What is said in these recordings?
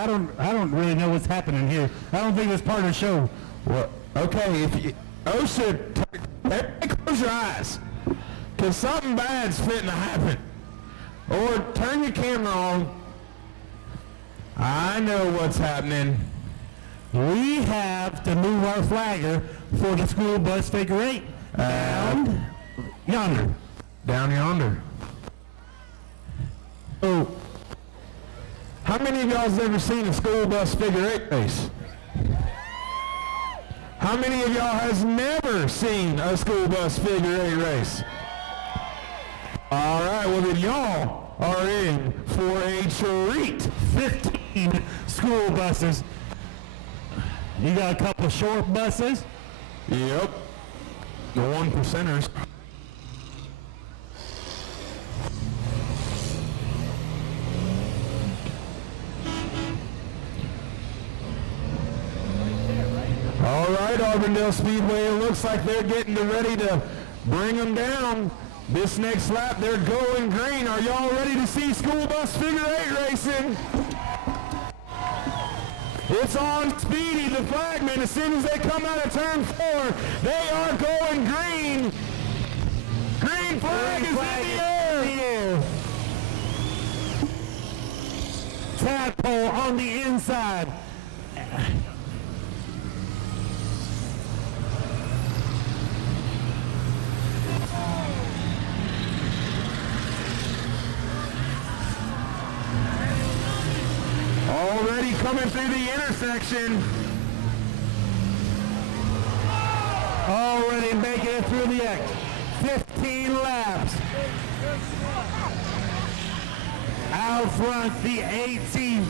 I don't really know what's happening here. I don't think it's part of the show. Well, okay, if you, OSHA, close your eyes, because something bad's fitting to happen. Or turn your camera on. I know what's happening. We have to move our flagger for the school bus figure eight. Down yonder. Down yonder. Oh, how many of y'all has ever seen a school bus figure eight race? How many of y'all has never seen a school bus figure eight race? All right, well then y'all are in for a treat. 15 school buses. You got a couple of short buses. Yep, the 1%ers. All right, Auburndale Speedway, it looks like they're getting ready to bring them down. This next lap, they're going green. Are y'all ready to see school bus figure eight racing? It's on Speedy, the flagman. As soon as they come out of turn 4, they are going green. Green flag is in the air. Tadpole on the inside. Already coming through the intersection. Already making it through the X. 15 laps. Out front, the 18.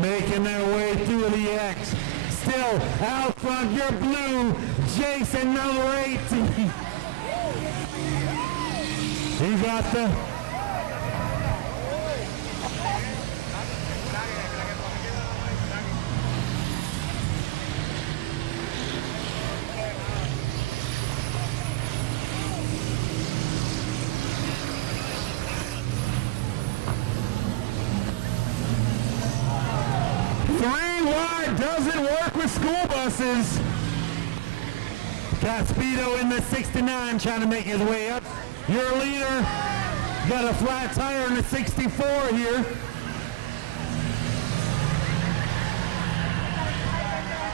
Making their way through the X. Still out front, your blue, Jason, number 18. He got the... Doesn't work with school buses. Got Speedo in the 69 trying to make his way up. Your leader got a flat tire in the 64 here.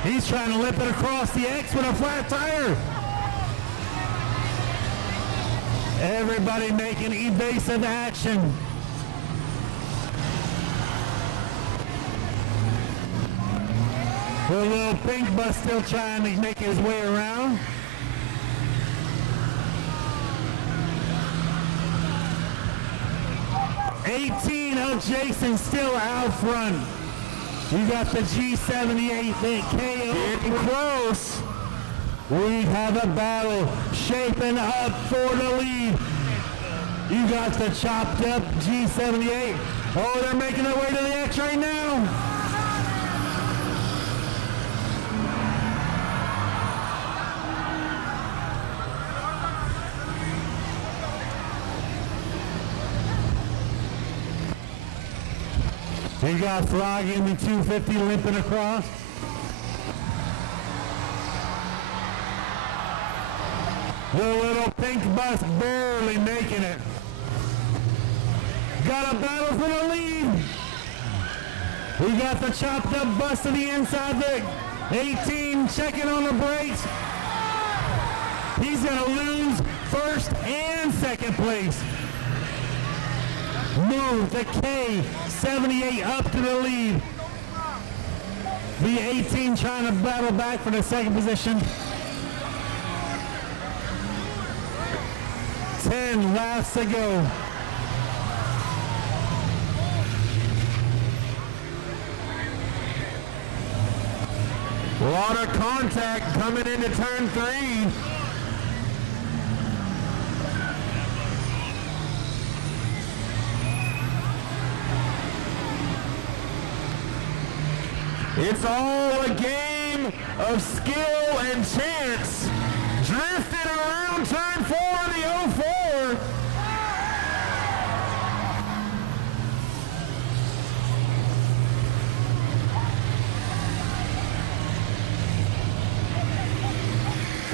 He's trying to lip it across the X with a flat tire. Everybody making evasive action. The little pink bus still trying to make his way around. $18 of Jason still out front. You got the G78, the KO. Getting close. We have a battle shaping up for the lead. You got the chopped up G78. Oh, they're making their way to the X right now. You got Froggy in the 250 limping across. The little pink bus barely making it. Got a battle for the lead. We got the chopped up bus to the inside there. 18 checking on the brakes. He's gonna lose first and second place. Move the K78 up to the lead. The 18 trying to battle back for the second position. 10 laps to go. A lot of contact coming into turn 3. It's all a game of skill and chance. Drift down turn 4 in the 04.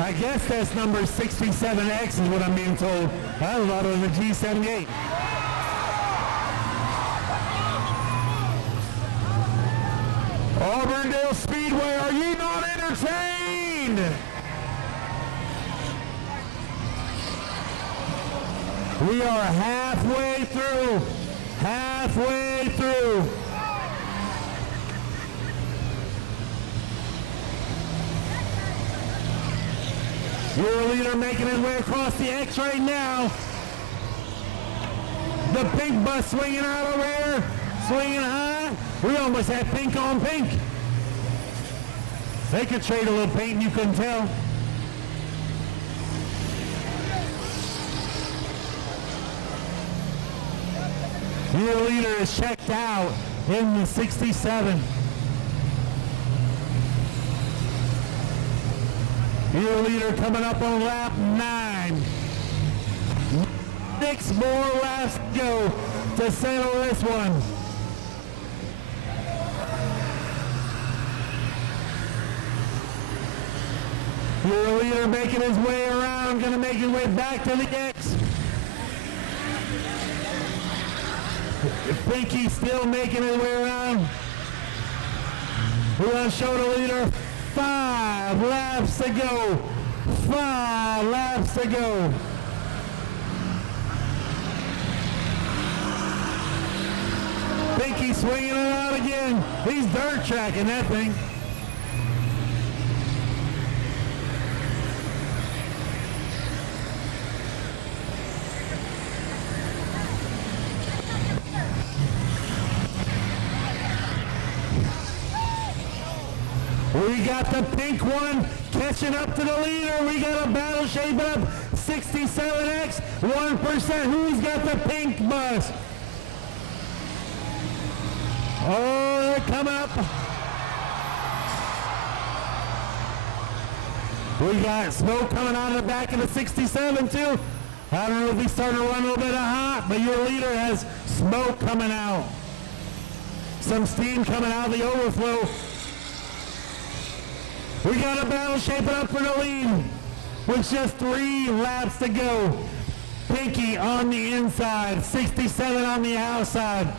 I guess that's number 67X is what I'm being told. I thought it was a G78. Auburndale Speedway, are ye not entertained? We are halfway through. Halfway through. Your leader making his way across the X right now. The pink bus swinging out over here. Swinging high. We almost had pink on pink. They could trade a little paint and you couldn't tell. Your leader is checked out in the 67. Your leader coming up on lap 9. 6 more laps to go to settle this one. Your leader making his way around, gonna make his way back to the X. Pinky still making his way around. We're gonna show the leader 5 laps to go. 5 laps to go. Pinky swinging it out again. He's dirt tracking that thing. We got the pink one catching up to the leader. We got a battle shaping up. 67X, 1%. Who's got the pink bus? Oh, they're coming up. We got smoke coming out of the back of the 67 too. I don't know if he's starting to run a little bit of hot, but your leader has smoke coming out. Some steam coming out of the overflow. We got a battle shaping up for the lead with just 3 laps to go. Pinky on the inside, 67 on the outside.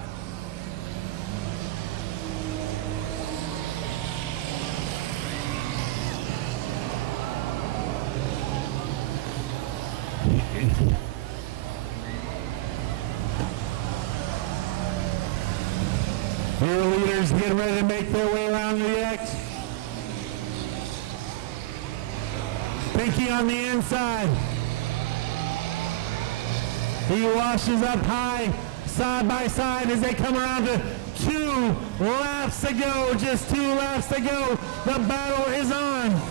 Your leaders getting ready to make their way around the X. Pinky on the inside. He washes up high, side by side as they come around to 2 laps to go. Just 2 laps to go. The battle is on.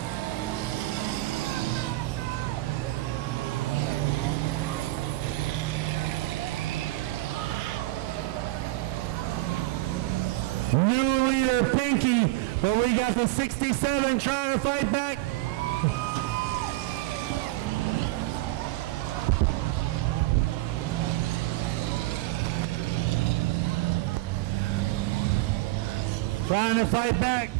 New leader Pinky, but we got the 67 trying to fight back. Trying to fight back.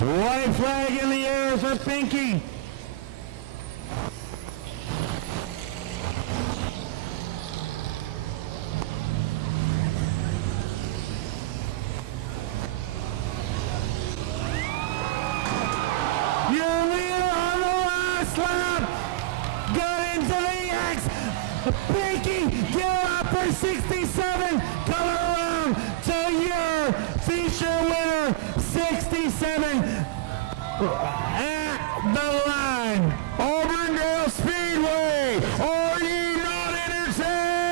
White flag in the air for Pinky. Your leader on the last lap got into the X. Pinky, get up for 67, coming around to your feature winner, 67 at the line. Auburndale Speedway, are ye not entertained?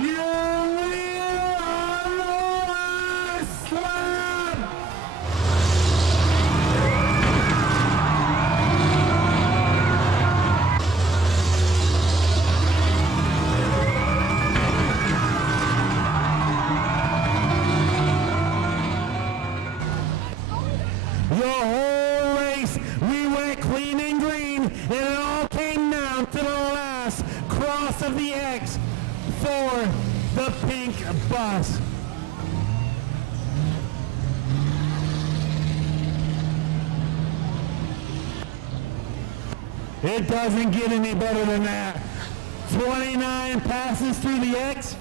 Your leader on the last lap. X for the pink bus. It doesn't get any better than that. 29 passes through the X.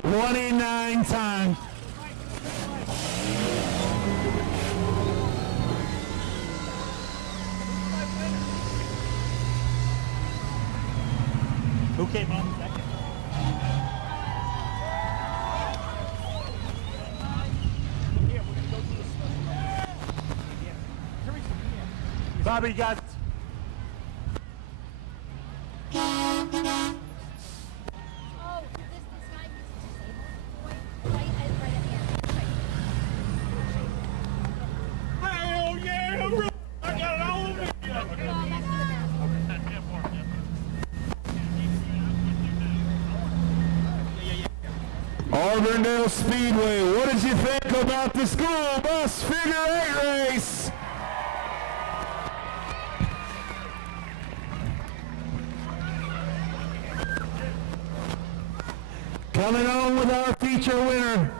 "29 times. Who came on second? Bobby got. Oh, this guy is disabled. Right at the end. Hell yeah! I got it all over Well, back to the Auburndale Speedway, what did you think about the school bus figure 8 race? Coming on with our feature winner.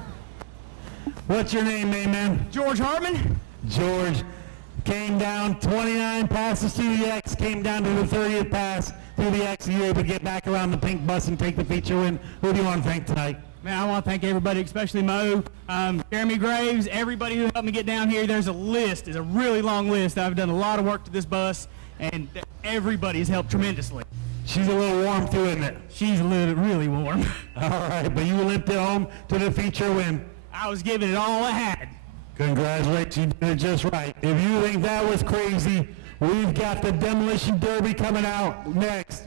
What's your name, man? George Hartman. George came down 29 passes to the X, came down to the 30th pass to the X. You were able to get back around the pink bus and take the feature win. Who do you want to thank tonight? Man, I want to thank everybody, especially Mo, Jeremy Graves, everybody who helped me get down here. There's a list, it's a really long list. I've done a lot of work to this bus, and everybody has helped tremendously. She's a little warm too, isn't it? She's a little really warm. All right, but you limped it home to the feature win. I was giving it all I had. Congratulations, you did it just right. If you think that was crazy, we've got the Demolition Derby coming out next.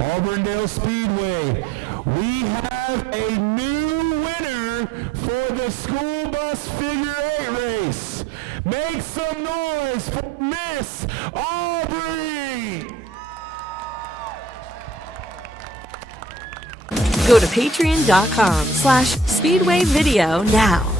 Auburndale Speedway, we have a new winner for the school bus figure 8 race. Make some noise for Miss Aubrey! Go to patreon.com/Speedway Video now.